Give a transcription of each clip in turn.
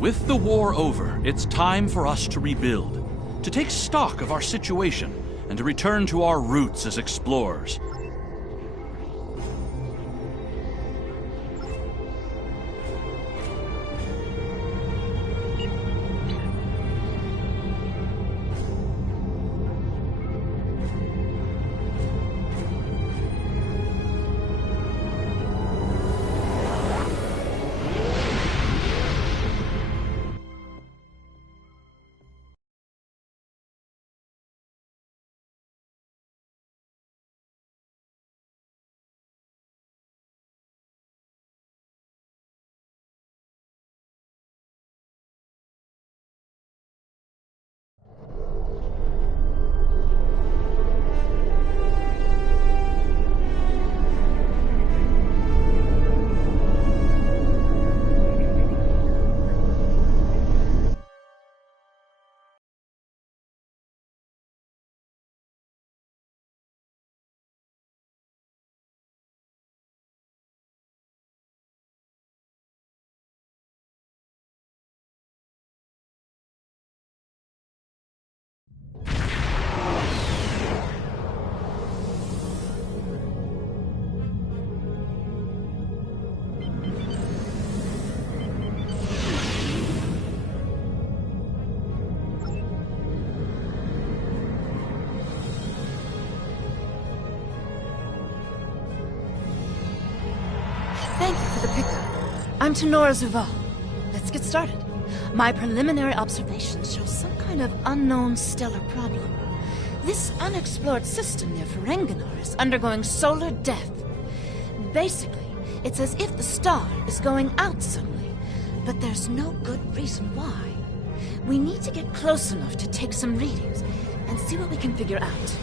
With the war over, it's time for us to rebuild, to take stock of our situation, and to return to our roots as explorers. Thank you for the pickup. I'm Tenora Zuval. Let's get started. My preliminary observations show some kind of unknown stellar problem. This unexplored system near Ferenginar is undergoing solar death. Basically, it's as if the star is going out suddenly, but there's no good reason why. We need to get close enough to take some readings and see what we can figure out.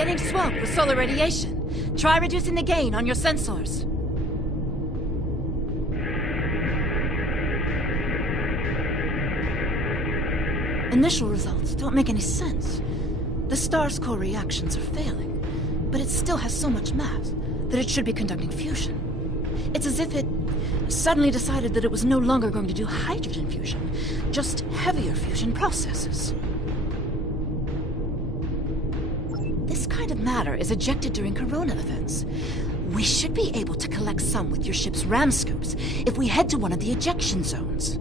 getting swamped with solar radiation. Try reducing the gain on your sensors. Initial results don't make any sense. The star's core reactions are failing, but it still has so much mass that it should be conducting fusion. It's as if it suddenly decided that it was no longer going to do hydrogen fusion, just heavier fusion processes. This kind of matter is ejected during corona events. We should be able to collect some with your ship's ram scopes if we head to one of the ejection zones.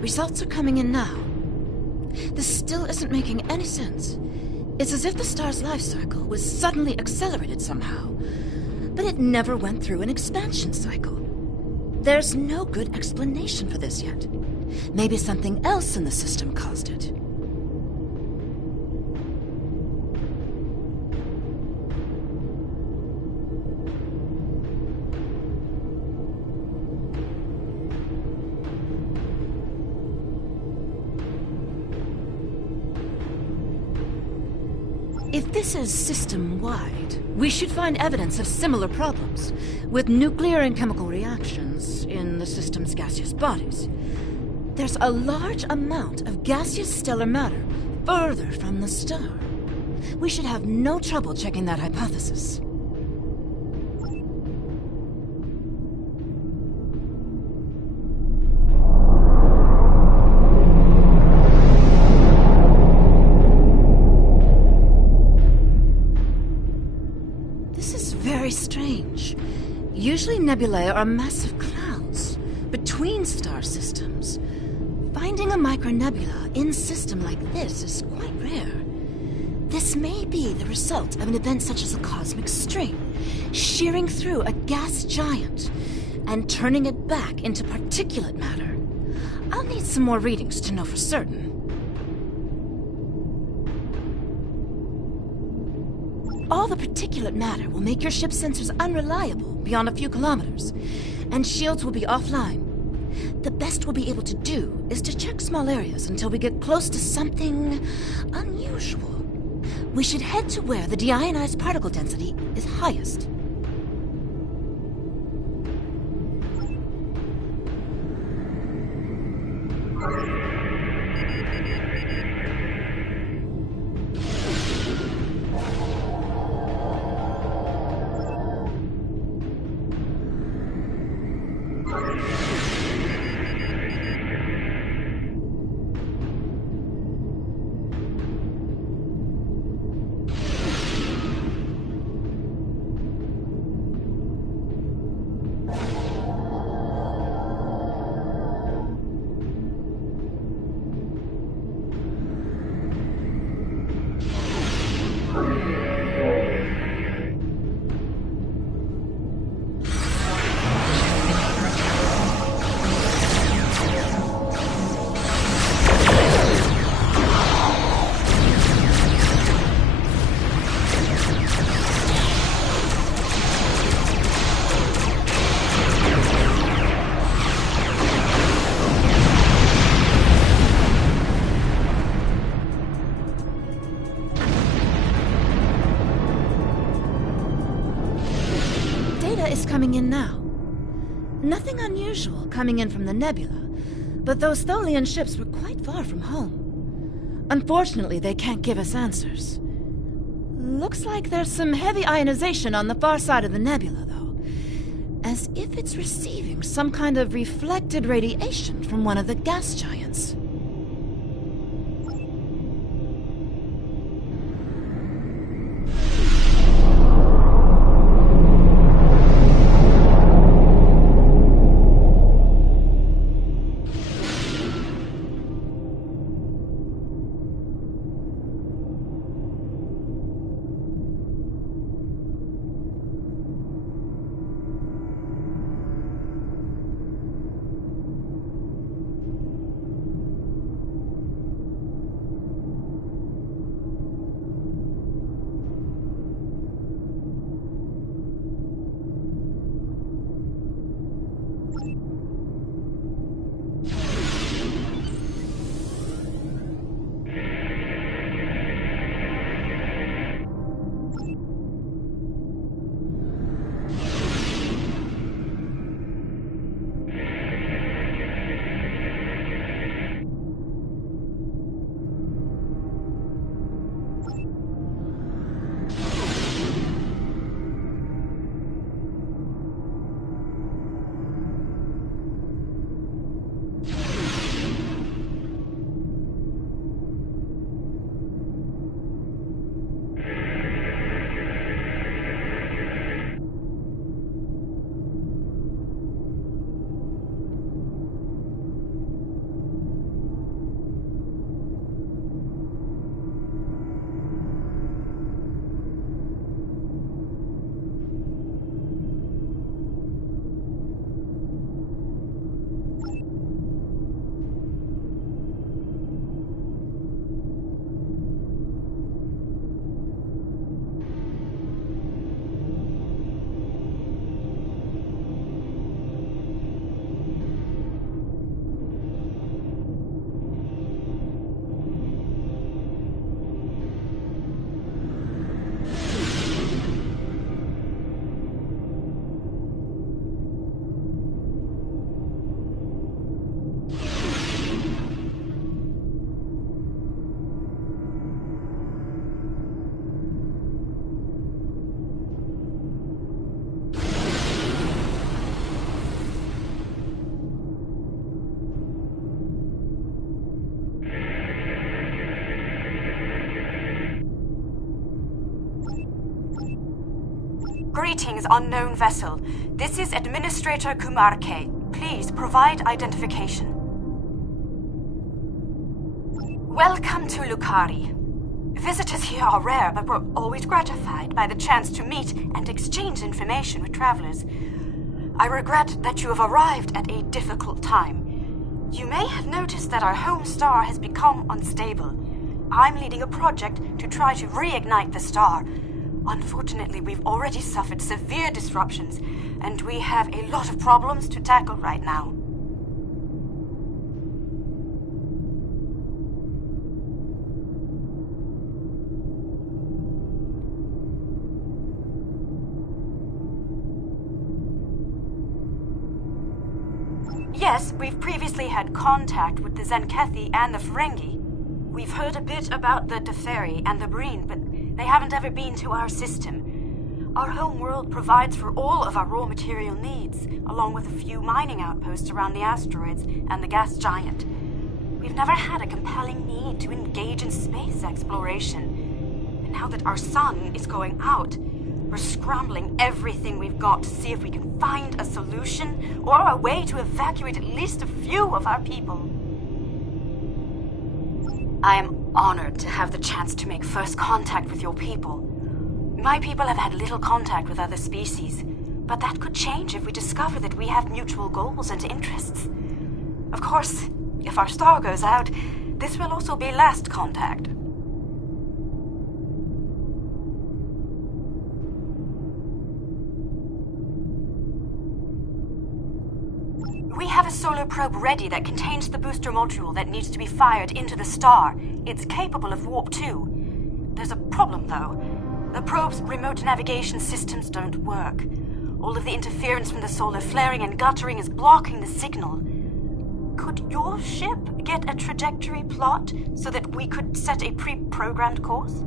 Results are coming in now. This still isn't making any sense. It's as if the star's life cycle was suddenly accelerated somehow, but it never went through an expansion cycle. There's no good explanation for this yet. Maybe something else in the system caused it. If this is system-wide, we should find evidence of similar problems, with nuclear and chemical reactions in the system's gaseous bodies. There's a large amount of gaseous stellar matter further from the star. We should have no trouble checking that hypothesis. This is very strange. Usually nebulae are massive clouds between star systems. Finding a micronebula in a system like this is quite rare. This may be the result of an event such as a cosmic stream, shearing through a gas giant and turning it back into particulate matter. I'll need some more readings to know for certain. All the particulate matter will make your ship's sensors unreliable beyond a few kilometers, and shields will be offline. The best we'll be able to do is to check small areas until we get close to something unusual. We should head to where the deionized particle density is highest. Is coming in now. Nothing unusual coming in from the nebula, but those Tholian ships were quite far from home. Unfortunately, they can't give us answers. Looks like there's some heavy ionization on the far side of the nebula, though, as if it's receiving some kind of reflected radiation from one of the gas giants. Greetings, unknown vessel. This is Administrator Kumarke. Please provide identification. Welcome to Lukari. Visitors here are rare, but we're always gratified by the chance to meet and exchange information with travelers. I regret that you have arrived at a difficult time. You may have noticed that our home star has become unstable. I'm leading a project to try to reignite the star. Unfortunately, we've already suffered severe disruptions, and we have a lot of problems to tackle right now. Yes, we've previously had contact with the Zenkethi and the Ferengi. We've heard a bit about the Teferi and the Breen, but they haven't ever been to our system. Our home world provides for all of our raw material needs, along with a few mining outposts around the asteroids and the gas giant. We've never had a compelling need to engage in space exploration. And now that our sun is going out, we're scrambling everything we've got to see if we can find a solution or a way to evacuate at least a few of our people. I am honored to have the chance to make first contact with your people. My people have had little contact with other species, but that could change if we discover that we have mutual goals and interests. Of course, if our star goes out, this will also be last contact. We have a solar probe ready that contains the booster module that needs to be fired into the star. It's capable of warp 2. There's a problem, though. The probe's remote navigation systems don't work. All of the interference from the solar flaring and guttering is blocking the signal. Could your ship get a trajectory plot so that we could set a pre-programmed course?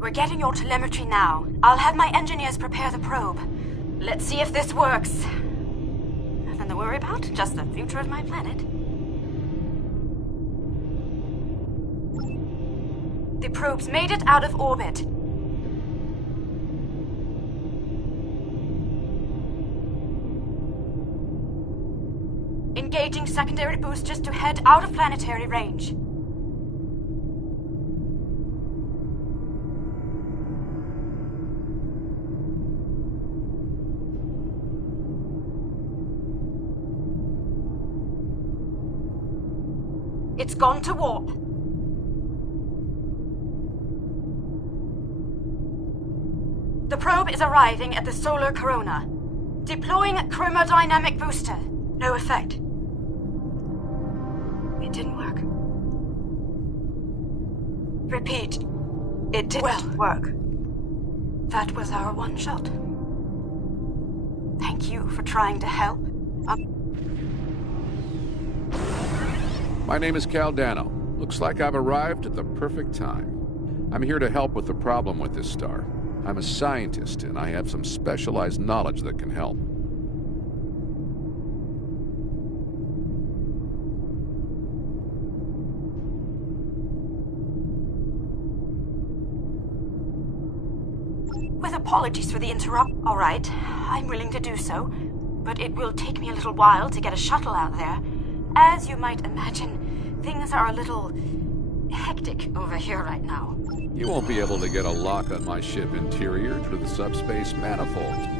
We're getting your telemetry now. I'll have my engineers prepare the probe. Let's see if this works. Nothing to worry about, just the future of my planet. probe's made it out of orbit. Engaging secondary boosters to head out of planetary range. It's gone to warp. The probe is arriving at the solar corona. Deploying chromodynamic booster. No effect. It didn't work. Repeat. It didn't work. That was our one shot. Thank you for trying to help. My name is Caldano. Looks like I've arrived at the perfect time. I'm here to help with the problem with this star. I'm a scientist, and I have some specialized knowledge that can help. With apologies for the interrupt. All right, I'm willing to do so, but it will take me a little while to get a shuttle out there. As you might imagine, things are a little hectic over here right now. You won't be able to get a lock on my ship interior through the subspace manifold.